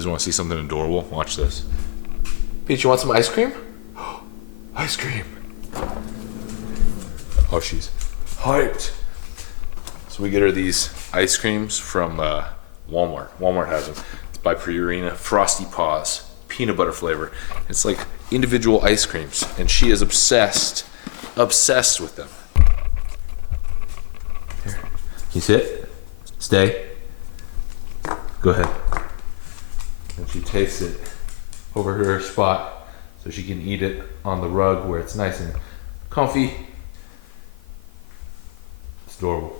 guys want to see something adorable? Watch this. Peach, you want some ice cream? Ice cream. Oh, she's hyped. So we get her these ice creams from Walmart. Walmart has them. It's by Purina, Frosty Paws, peanut butter flavor. It's like individual ice creams, and she is obsessed with them. Here. Can you sit? Stay. Go ahead. And she takes it over to her spot so she can eat it on the rug where it's nice and comfy. It's adorable.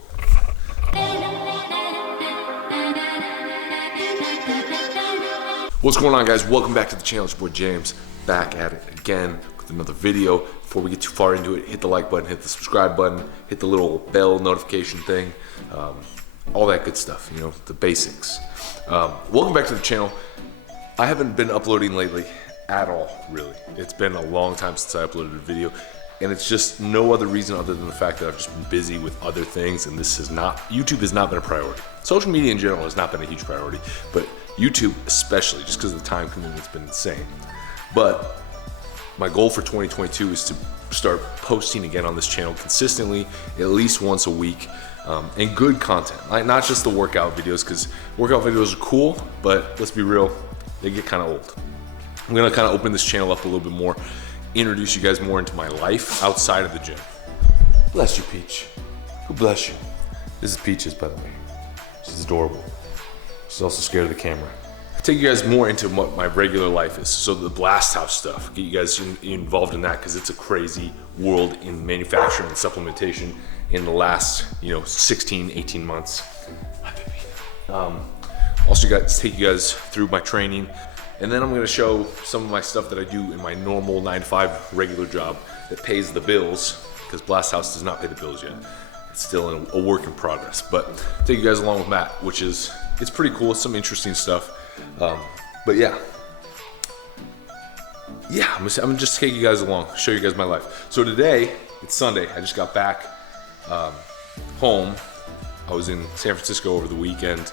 What's going on, guys? Welcome back to the channel. It's your boy James, back at it again with another video. Before we get too far into it, hit the like button, hit the subscribe button, hit the little bell notification thing, all that good stuff, you know, the basics. Welcome back to the channel. I haven't been uploading lately at all, really. It's been a long time since I uploaded a video, and it's just no other reason other than the fact that I've just been busy with other things, and YouTube has not been a priority. Social media in general has not been a huge priority, but YouTube especially, just because of the time commitment's been insane. But my goal for 2022 is to start posting again on this channel consistently, at least once a week, and good content. Like, not just the workout videos, because workout videos are cool, but let's be real, they get kind of old. I'm gonna kind of open this channel up a little bit more, introduce you guys more into my life outside of the gym. Bless you, Peach. Who bless you? This is Peaches, by the way. She's adorable. She's also scared of the camera. I take you guys more into what my regular life is. So the BlastHouse stuff, get you guys involved in that, because it's a crazy world in manufacturing and supplementation in the last, 16, 18 months. Hi, baby. Also take you guys through my training, and then I'm gonna show some of my stuff that I do in my normal 9-to-5 regular job that pays the bills, because BlastHouse does not pay the bills yet. It's still a work in progress, but take you guys along with Matt, which is, it's pretty cool. It's some interesting stuff. But yeah, I'm gonna just take you guys along, show you guys my life. So today, it's Sunday. I just got back home. I was in San Francisco over the weekend,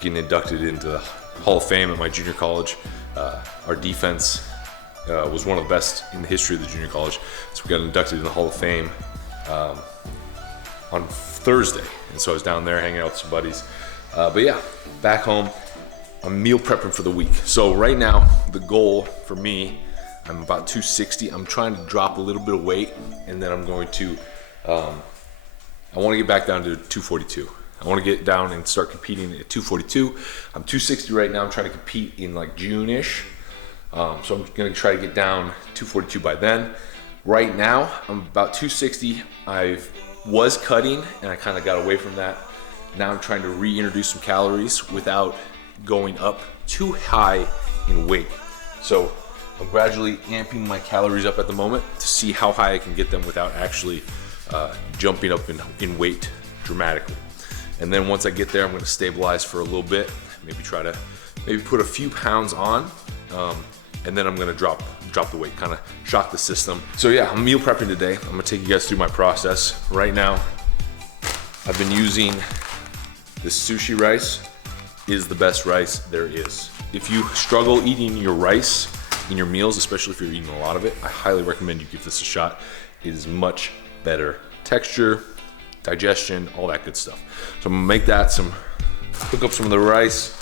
getting inducted into the Hall of Fame at my junior college. Our defense was one of the best in the history of the junior college, so we got inducted in the Hall of Fame on Thursday, and so I was down there hanging out with some buddies. But yeah, back home, I'm meal prepping for the week. So right now, the goal for me, I'm about 260. I'm trying to drop a little bit of weight, and then I'm going to, I want to get back down to 242. I want to get down and start competing at 242. I'm 260 right now. I'm trying to compete in like June-ish. So I'm going to try to get down 242 by then. Right now, I'm about 260. I was cutting, and I kind of got away from that. Now I'm trying to reintroduce some calories without going up too high in weight. So I'm gradually amping my calories up at the moment to see how high I can get them without actually jumping up in weight dramatically. And then once I get there, I'm going to stabilize for a little bit, maybe put a few pounds on, and then I'm going to drop the weight, kind of shock the system. So yeah, I'm meal prepping today. I'm going to take you guys through my process. Right now, I've been using this sushi rice. Is the best rice there is. If you struggle eating your rice in your meals, especially if you're eating a lot of it, I highly recommend you give this a shot. It is much better texture, digestion, all that good stuff. So I'm gonna make that, cook up some of the rice.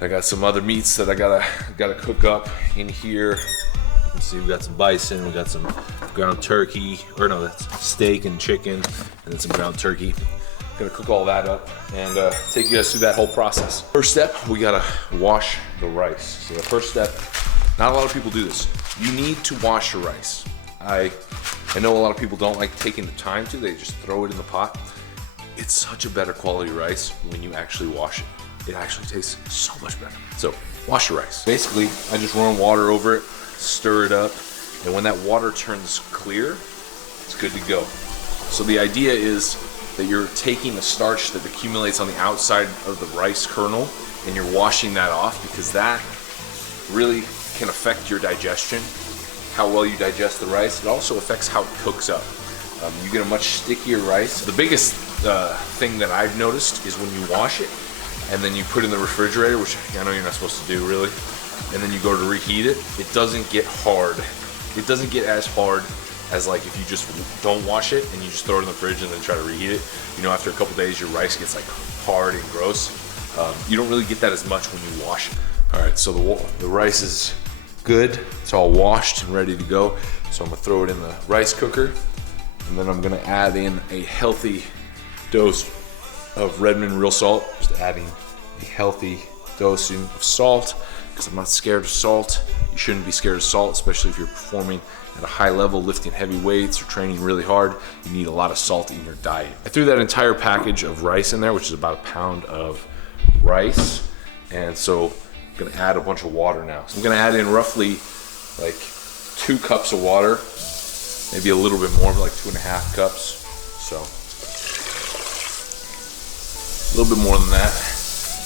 I got some other meats that I gotta cook up in here. You can see we got some bison, we got some ground turkey, or no, that's steak and chicken, and then some ground turkey. Gonna cook all that up and take you guys through that whole process. First step, we gotta wash the rice. So the first step, not a lot of people do this. You need to wash your rice. I know a lot of people don't like taking the time to, they just throw it in the pot. It's such a better quality rice when you actually wash it. It actually tastes so much better. So wash your rice. Basically, I just run water over it, stir it up, and when that water turns clear, it's good to go. So the idea is that you're taking the starch that accumulates on the outside of the rice kernel and you're washing that off, because that really can affect your digestion, how well you digest the rice. It also affects how it cooks up. You get a much stickier rice. The biggest thing that I've noticed is when you wash it, and then you put it in the refrigerator, which I know you're not supposed to do really, and then you go to reheat it, it doesn't get hard. It doesn't get as hard as like if you just don't wash it and you just throw it in the fridge and then try to reheat it. You know, after a couple days, your rice gets like hard and gross. You don't really get that as much when you wash it. All right, so the rice is good. It's all washed and ready to go. So I'm gonna throw it in the rice cooker, and then I'm gonna add in a healthy dose of Redmond real salt. Just adding a healthy dosing of salt, because I'm not scared of salt. You shouldn't be scared of salt, especially if you're performing at a high level, lifting heavy weights or training really hard. You need a lot of salt in your diet. I threw that entire package of rice in there, which is about a pound of rice. And so I'm gonna add a bunch of water now. So I'm gonna add in roughly like 2 cups of water, maybe a little bit more, like 2.5 cups. So a little bit more than that,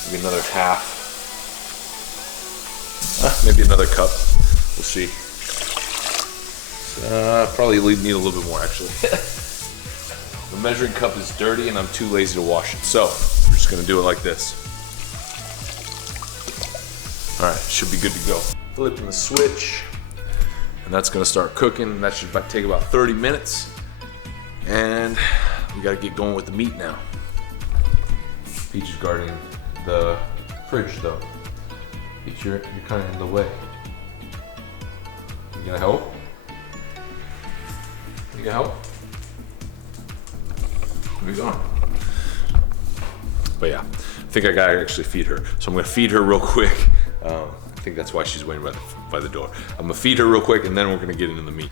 maybe another half. Maybe another cup, we'll see. Probably need a little bit more actually. The measuring cup is dirty and I'm too lazy to wash it. So we're just gonna do it like this. All right, should be good to go. Flipping the switch, and that's gonna start cooking. That should take about 30 minutes. And we gotta get going with the meat now. Peach is guarding the fridge though. Peach, you're kind of in the way. You gonna help? You gonna help? Where are you going? But yeah, I think I gotta actually feed her. So I'm gonna feed her real quick. I think that's why she's waiting by the door. I'm gonna feed her real quick and then we're gonna get into the meat.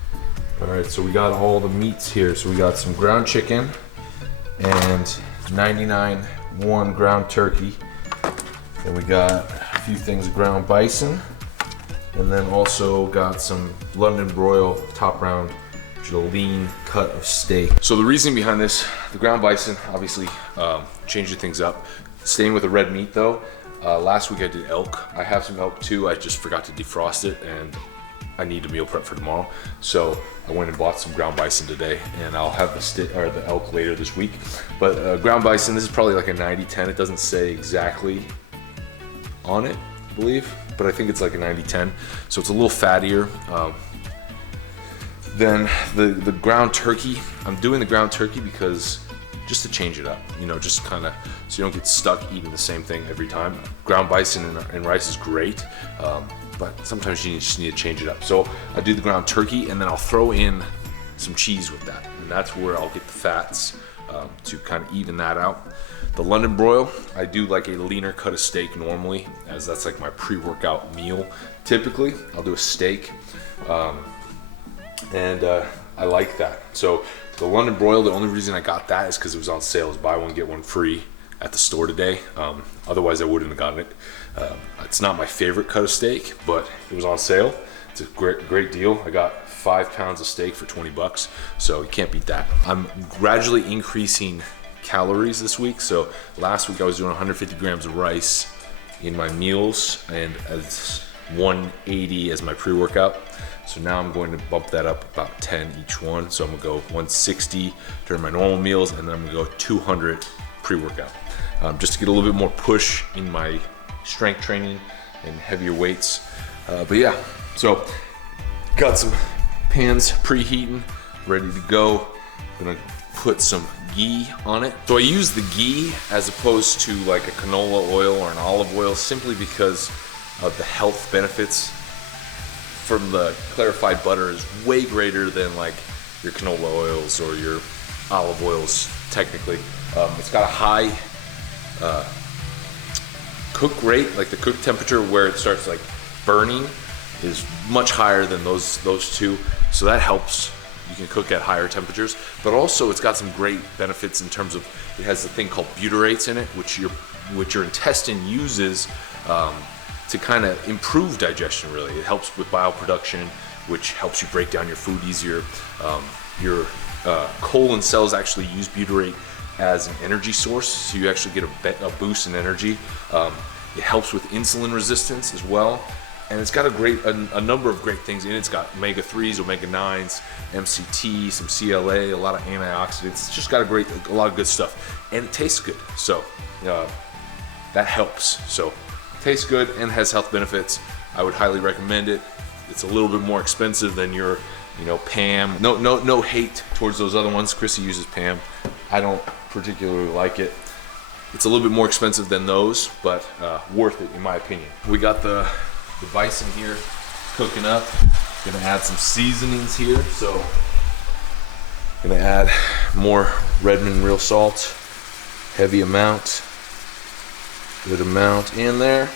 All right, so we got all the meats here. So we got some ground chicken and 99.1 ground turkey. Then we got a few things of ground bison, and then also got some London broil top round, which is a lean cut of steak. So the reasoning behind this, the ground bison, obviously changing things up. Staying with the red meat though, last week I did elk. I have some elk too, I just forgot to defrost it and I need to meal prep for tomorrow. So I went and bought some ground bison today, and I'll have the elk later this week. But ground bison, this is probably like a 90-10. It doesn't say exactly on it, I believe, but I think it's like a 90-10. So it's a little fattier than the ground turkey. I'm doing the ground turkey because just to change it up, you know, just kind of so you don't get stuck eating the same thing every time. Ground bison and rice is great, but sometimes you just need to change it up. So I do the ground turkey, and then I'll throw in some cheese with that, and that's where I'll get the fats to kind of even that out. The London broil, I do like a leaner cut of steak normally, as that's like my pre-workout meal. Typically, I'll do a steak, and I like that. So the London broil, the only reason I got that is because it was on sale. It was buy one, get one free at the store today. Otherwise, I wouldn't have gotten it. It's not my favorite cut of steak, but it was on sale. It's a great deal. I got 5 pounds of steak for 20 bucks, so you can't beat that. I'm gradually increasing calories this week. So last week I was doing 150 grams of rice in my meals and as 180 as my pre-workout. So now I'm going to bump that up about 10 each one. So I'm gonna go 160 during my normal meals, and then I'm gonna go 200 pre-workout, just to get a little bit more push in my strength training and heavier weights. But yeah, so got some pans preheating, ready to go. I'm gonna put some ghee on it. So I use the ghee as opposed to like a canola oil or an olive oil, simply because of the health benefits from the clarified butter is way greater than like your canola oils or your olive oils technically. It's got a high cook rate, like the cook temperature where it starts like burning is much higher than those two, so that helps. You can cook at higher temperatures, but also it's got some great benefits in terms of it has a thing called butyrates in it, which your intestine uses to kind of improve digestion. Really, it helps with bile production, which helps you break down your food easier. Your colon cells actually use butyrate as an energy source, so you actually get a boost in energy. It helps with insulin resistance as well. And it's got a number of great things in it. It's got omega-3s, omega-9s, MCT, some CLA, a lot of antioxidants. It's just got a lot of good stuff, and it tastes good. So that helps. So tastes good and has health benefits. I would highly recommend it. It's a little bit more expensive than your, you know, Pam. No hate towards those other ones. Chrissy uses Pam. I don't particularly like it. It's a little bit more expensive than those, but worth it in my opinion. We got the bison here cooking up. Gonna add some seasonings here. So gonna add more Redmond real salt, heavy amount, good amount in there.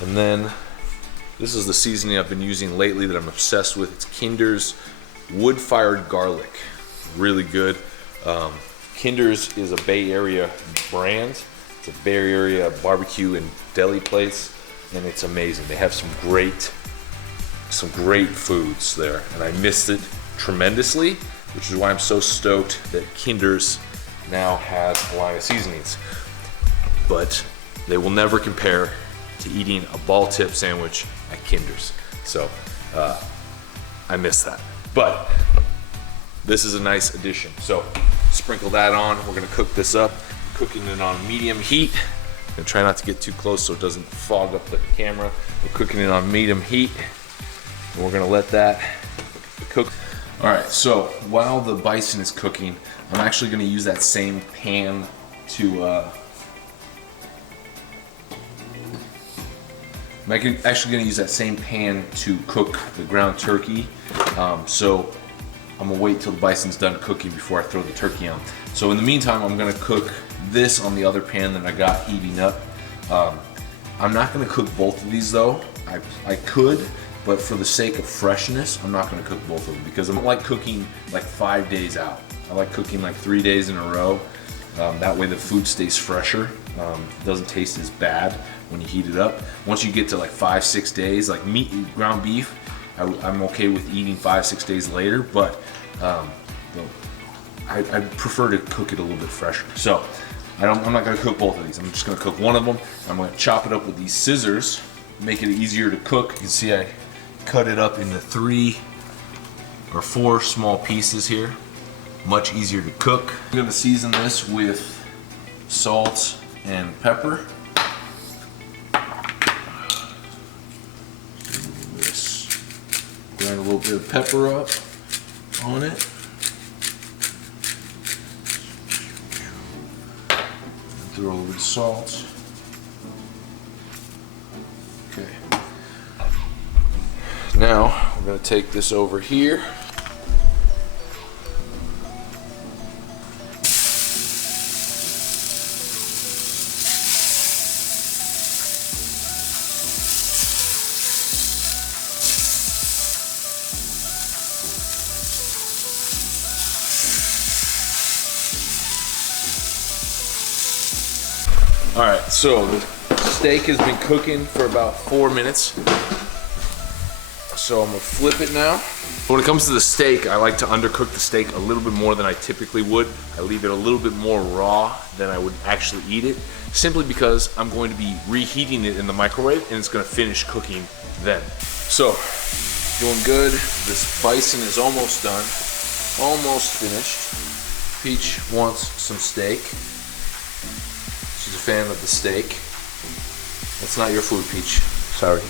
And then this is the seasoning I've been using lately that I'm obsessed with. It's Kinder's wood-fired garlic, really good. Kinder's is a Bay Area brand. It's a Bay Area barbecue and deli place, and it's amazing. They have some great foods there, and I missed it tremendously, which is why I'm so stoked that Kinder's now has a line of seasonings. But they will never compare to eating a ball tip sandwich at Kinder's. So I missed that. But this is a nice addition. So sprinkle that on. We're gonna cook this up. Cooking it on medium heat. And try not to get too close so it doesn't fog up the camera. We're cooking it on medium heat. And we're gonna let that cook. All right, so while the bison is cooking, I'm actually gonna use that same pan to, I'm actually gonna use that same pan to cook the ground turkey. So I'm gonna wait till the bison's done cooking before I throw the turkey on. So in the meantime, I'm gonna cook this on the other pan that I got heating up. I'm not gonna cook both of these though. I could, but for the sake of freshness, I'm not gonna cook both of them because I don't like cooking like 5 days out. I like cooking like 3 days in a row. That way the food stays fresher. It doesn't taste as bad when you heat it up. Once you get to like 5-6 days, like meat, ground beef, I'm okay with eating 5-6 days later, but I prefer to cook it a little bit fresher. So I'm not gonna cook both of these. I'm just gonna cook one of them. I'm gonna chop it up with these scissors, make it easier to cook. You can see I cut it up into 3 or 4 small pieces here. Much easier to cook. I'm gonna season this with salt and pepper. Grind a little bit of pepper up on it. Throw a little bit of salt. Okay. Now we're going to take this over here. All right, so the steak has been cooking for about 4 minutes. So I'm gonna flip it now. When it comes to the steak, I like to undercook the steak a little bit more than I typically would. I leave it a little bit more raw than I would actually eat it, simply because I'm going to be reheating it in the microwave and it's gonna finish cooking then. So, doing good. This bison is almost done, almost finished. Peach wants some steak. She's a fan of the steak. That's not your food, Peach. Sorry.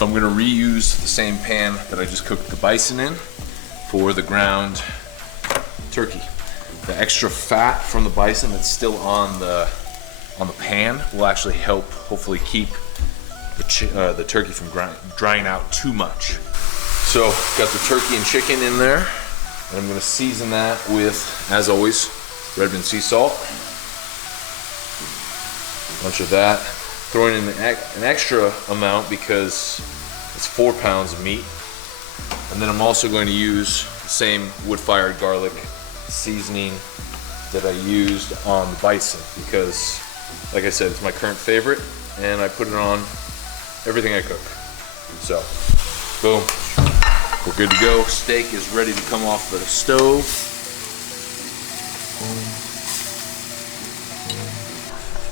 I'm gonna reuse the same pan that I just cooked the bison in for the ground turkey. The extra fat from the bison that's still on the pan will actually help hopefully keep the turkey from drying out too much. So got the turkey and chicken in there, and I'm gonna season that with, as always, Redmond sea salt. Bunch of that. Throwing in an extra amount because it's 4 pounds of meat. And then I'm also going to use the same wood-fired garlic seasoning that I used on the bison because, like I said, it's my current favorite, and I put it on everything I cook. So, boom, we're good to go. Steak is ready to come off the stove.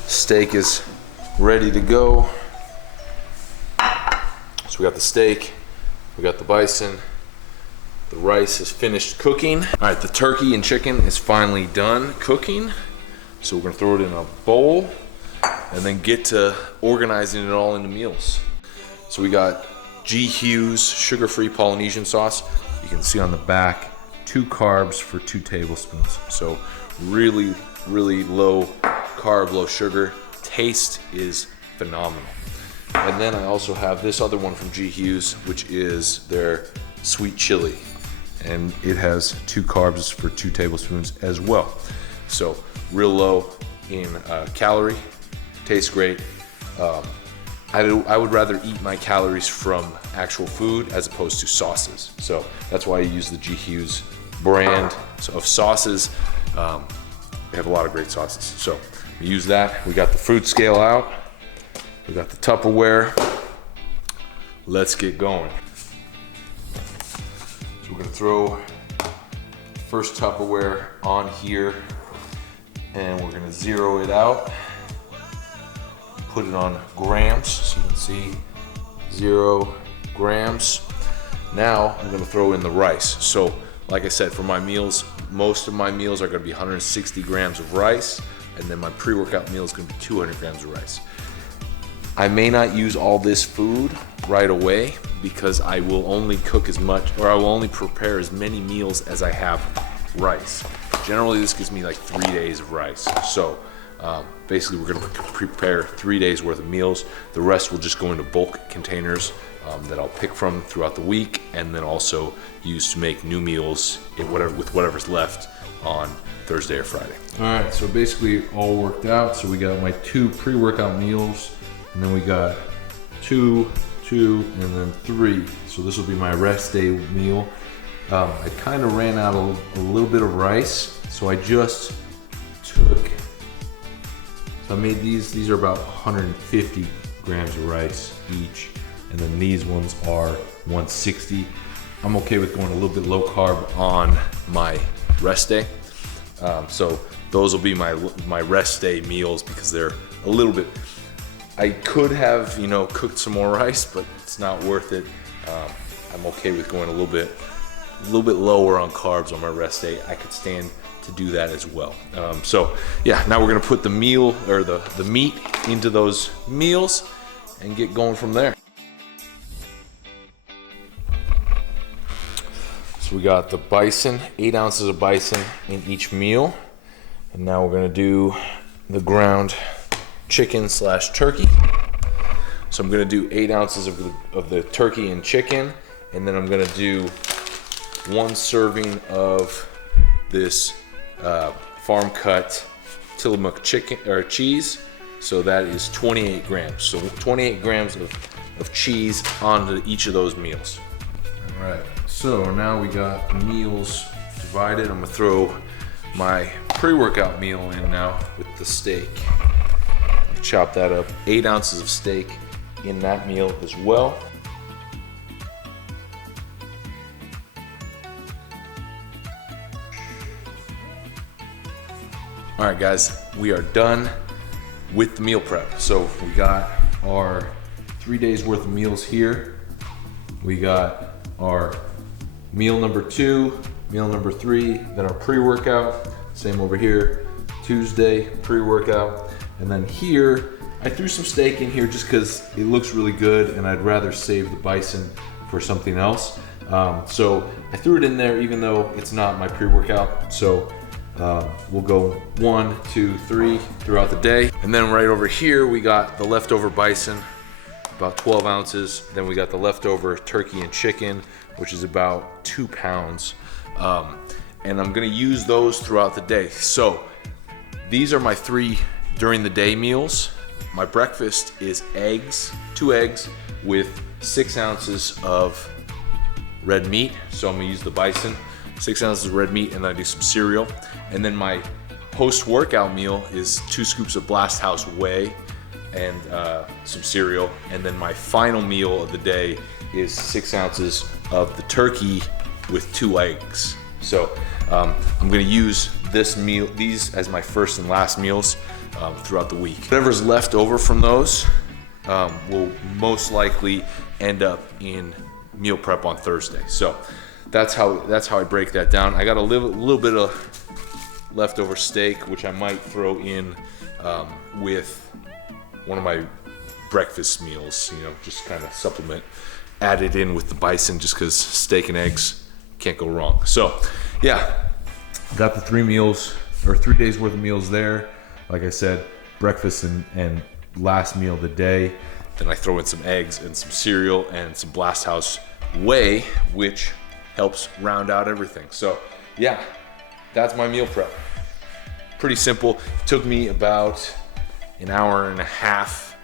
Steak is ready to go. So we got the steak, we got the bison, the rice is finished cooking. All right, the turkey and chicken is finally done cooking. So we're gonna throw it in a bowl, and then get to organizing it all into meals. So we got G. Hughes sugar-free Polynesian sauce. You can see on the back, 2 carbs for 2 tablespoons. So really, really low carb, low sugar. Taste is phenomenal. And then I also have this other one from G. Hughes, which is their sweet chili. And it has 2 carbs for 2 tablespoons as well. So real low in calorie, tastes great. I would rather eat my calories from actual food as opposed to sauces. So that's why I use the G. Hughes brand of sauces. They have a lot of great sauces. So we use that. We got the fruit scale out. We got the Tupperware. Let's get going. So we're gonna throw the first Tupperware on here, and we're gonna zero it out. Put it on grams, so you can see 0 grams. Now I'm gonna throw in the rice. So like I said, for my meals, most of my meals are gonna be 160 grams of rice, and then my pre-workout meal is gonna be 200 grams of rice. I may not use all this food right away because I will only cook as much, or I will only prepare as many meals as I have rice. Generally, this gives me like 3 days of rice. So basically, we're gonna prepare 3 days worth of meals. The rest will just go into bulk containers that I'll pick from throughout the week, and then also use to make new meals with whatever's left on Thursday or Friday. All right, so basically all worked out. So we got my 2 pre-workout meals, and then we got 2, and then 3. So this will be my rest day meal. I kind of ran out a little bit of rice, so I just took, so I made these are about 150 grams of rice each, and then these ones are 160. I'm okay with going a little bit low carb on my rest day. So those will be my rest day meals because they're a little bit, I could have, cooked some more rice, but it's not worth it. I'm okay with going a little bit lower on carbs on my rest day. I could stand to do that as well. So yeah, now we're gonna put the meal or the meat into those meals and get going from there. So we got the bison, 8 ounces of bison in each meal. And now we're gonna do the ground chicken / turkey. So I'm gonna do 8 ounces of the turkey and chicken, and then I'm gonna do 1 serving of this farm cut Tillamook chicken or cheese. So that is 28 grams. So 28 grams of cheese onto each of those meals. All right, so now we got the meals divided. I'm gonna throw my pre-workout meal in now with the steak. Chop that up, 8 ounces of steak in that meal as well. All right, guys, we are done with the meal prep. So we got our 3 days worth of meals here. We got our meal number 2, meal number 3, then our pre-workout, same over here, Tuesday, pre-workout. And then here, I threw some steak in here just because it looks really good and I'd rather save the bison for something else. So I threw it in there even though it's not my pre-workout. So we'll go 1, 2, 3 throughout the day. And then right over here, we got the leftover bison, about 12 ounces. Then we got the leftover turkey and chicken, which is about 2 pounds. And I'm gonna use those throughout the day. So these are my 3 during the day meals. My breakfast is eggs, 2 eggs with 6 ounces of red meat. So I'm gonna use the bison, 6 ounces of red meat, and then I do some cereal. And then my post-workout meal is 2 scoops of BlastHouse whey and some cereal. And then my final meal of the day is 6 ounces of the turkey with 2 eggs. So I'm gonna use these as my first and last meals throughout the week. Whatever's left over from those will most likely end up in meal prep on Thursday. So that's how I break that down. I got a little bit of leftover steak, which I might throw in with one of my breakfast meals, you know, just kind of supplement, add it in with the bison just because steak and eggs can't go wrong. So yeah, got the 3 meals or 3 days worth of meals there. Like I said, breakfast and last meal of the day. Then I throw in some eggs and some cereal and some BlastHouse whey, which helps round out everything. So yeah, that's my meal prep. Pretty simple. It took me about an hour and a half.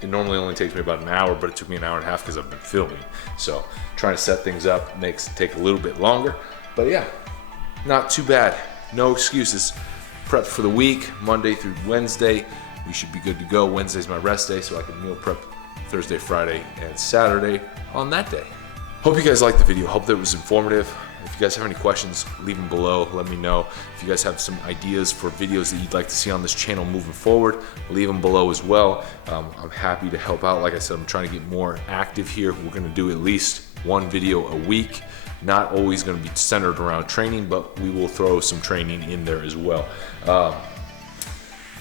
It normally only takes me about an hour, but it took me an hour and a half because I've been filming. So trying to set things up makes it take a little bit longer. But yeah, not too bad. No excuses. Prep for the week, Monday through Wednesday. We should be good to go. Wednesday's my rest day, so I can meal prep Thursday, Friday, and Saturday on that day. Hope you guys liked the video. Hope that it was informative. If you guys have any questions, leave them below. Let me know. If you guys have some ideas for videos that you'd like to see on this channel moving forward, leave them below as well. I'm happy to help out. Like I said, I'm trying to get more active here. We're gonna do at least 1 video a week. Not always gonna be centered around training, but we will throw some training in there as well.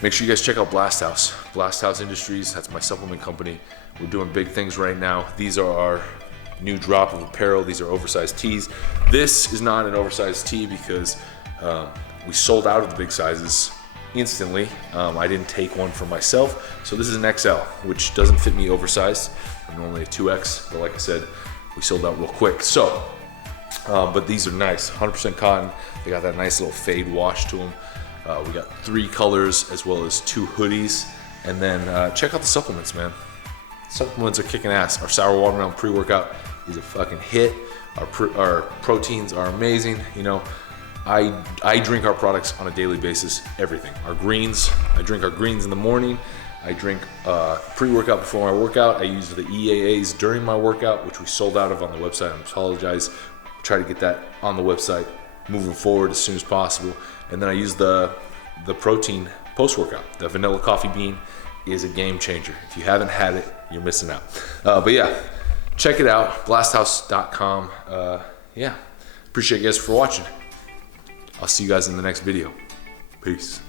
Make sure you guys check out BlastHouse. BlastHouse Industries, that's my supplement company. We're doing big things right now. These are our new drop of apparel. These are oversized tees. This is not an oversized tee because we sold out of the big sizes instantly. I didn't take one for myself. So this is an XL, which doesn't fit me oversized. I'm normally a 2X, but like I said, we sold out real quick. So, but these are nice, 100% cotton. They got that nice little fade wash to them. We got 3 colors as well as 2 hoodies. And then check out the supplements, man. Supplements are kicking ass. Our sour watermelon pre-workout is a fucking hit. Our proteins are amazing. You know, I drink our products on a daily basis. Everything. Our greens. I drink our greens in the morning. I drink pre-workout before my workout. I use the EAAs during my workout, which we sold out of on the website. I apologize. Try to get that on the website moving forward as soon as possible. And then I use the protein post-workout. The vanilla coffee bean is a game changer. If you haven't had it, you're missing out. But yeah, check it out, blasthouse.com. Yeah, appreciate you guys for watching. I'll see you guys in the next video. Peace.